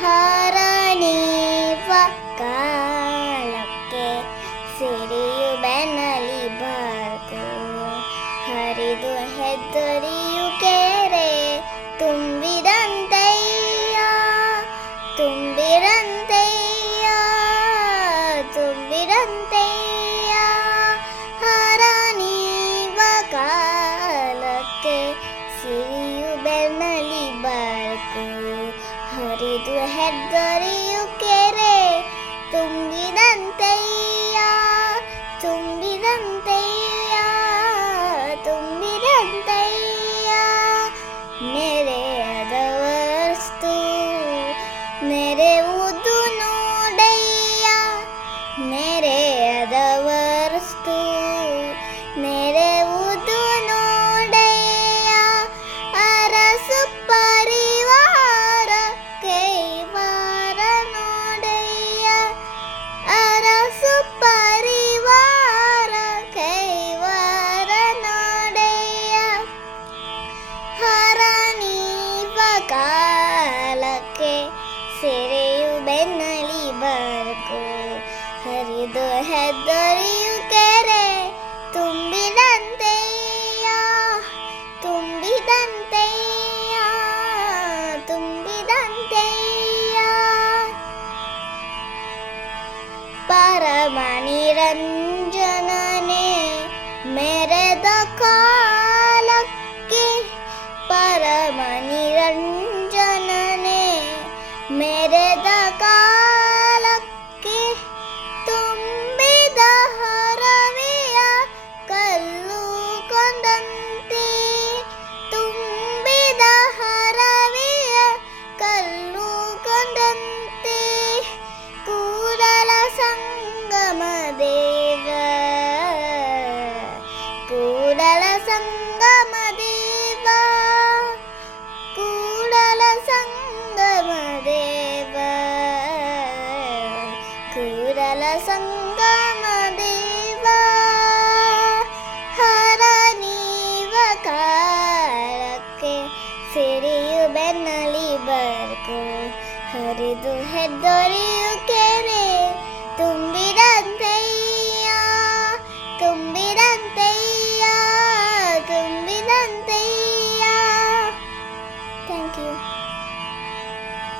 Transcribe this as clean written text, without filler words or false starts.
ಹರಣಿವ ಕಾಲಕ್ಕೆ ಸಿರಿಯು ಬೆನ್ನಲಿ ಬಾರ್ಕು, ಹರಿದು ಹೆದ್ದರಿಯು ಕೆರೆ ತುಂಬಿದಂತೆಯ್ಯ, ತುಂಬಿರಂತೆಯ್ಯ, ತುಂಬಿರಂತೆಯ್ಯ. ಹರಣಿವ ಕಾಲಕ್ಕೆ ಸಿರಿಯು ಬೆನ್ನಲಿ ಬಾರ್ಕು, ಹರಿದು ಹೆದ್ದರಿಯು ಕೆರೆ ತುಂಬಿದಂತೆಯ್ಯ, ತುಂಬಿದಂತೆಯ್ಯ, ತುಂಬಿದಂತೆಯ್ಯ. ನೆರೆಯದ ವಸ್ತು ನೆರೆಯುವುದು ನೋಡಯ್ಯ, ನೆರೆಯದ ವಸ್ತು ನೆರೆಯುವುದು ನೋಡಯ್ಯ. ಅರಸು ಪರಿವಾರ ಕೈವಾರ ನೋಡಯ್ಯ, ಅರಸು ಪರಿವಾರ ಕೈವಾರ ನೋಡಯ್ಯ. ಹರಣಿವ ಕಾಲಕ್ಕೆ ಸೆರೆಯು ಬೆನ್ನಲಿ ಬಾರ್ಕು, ಹರಿದು ಹೆದ್ದರಿಯು ಕೆರೆ ತುಂಬಿದಂತೆಯ್ಯ, ತುಂಬಿದಂತೆಯ್ಯ, ತುಂಬಿದಂತೆಯ್ಯ. ಪರಮ ನಿರಂಜನನೇ ಮೆರೆದ ಕಾಲಕ್ಕೆ, ಪರಮ ನಿರಂಜನನೇ ಮೆರೆದ ಕಾಲಕ್ಕೆ, ತುಂಬಿದ ಹರವೆಯ ಕಲ್ಲು ಕೊಂದಂತೆ, ತುಂಬಿದ ಹರವೆಯ ಕಲ್ಲು ಕೊಂದಂತೆ. ಕೂಡಲ ಸಂಗಮ ದೇವ, ಕೂಡಲ ಸಂಗಮ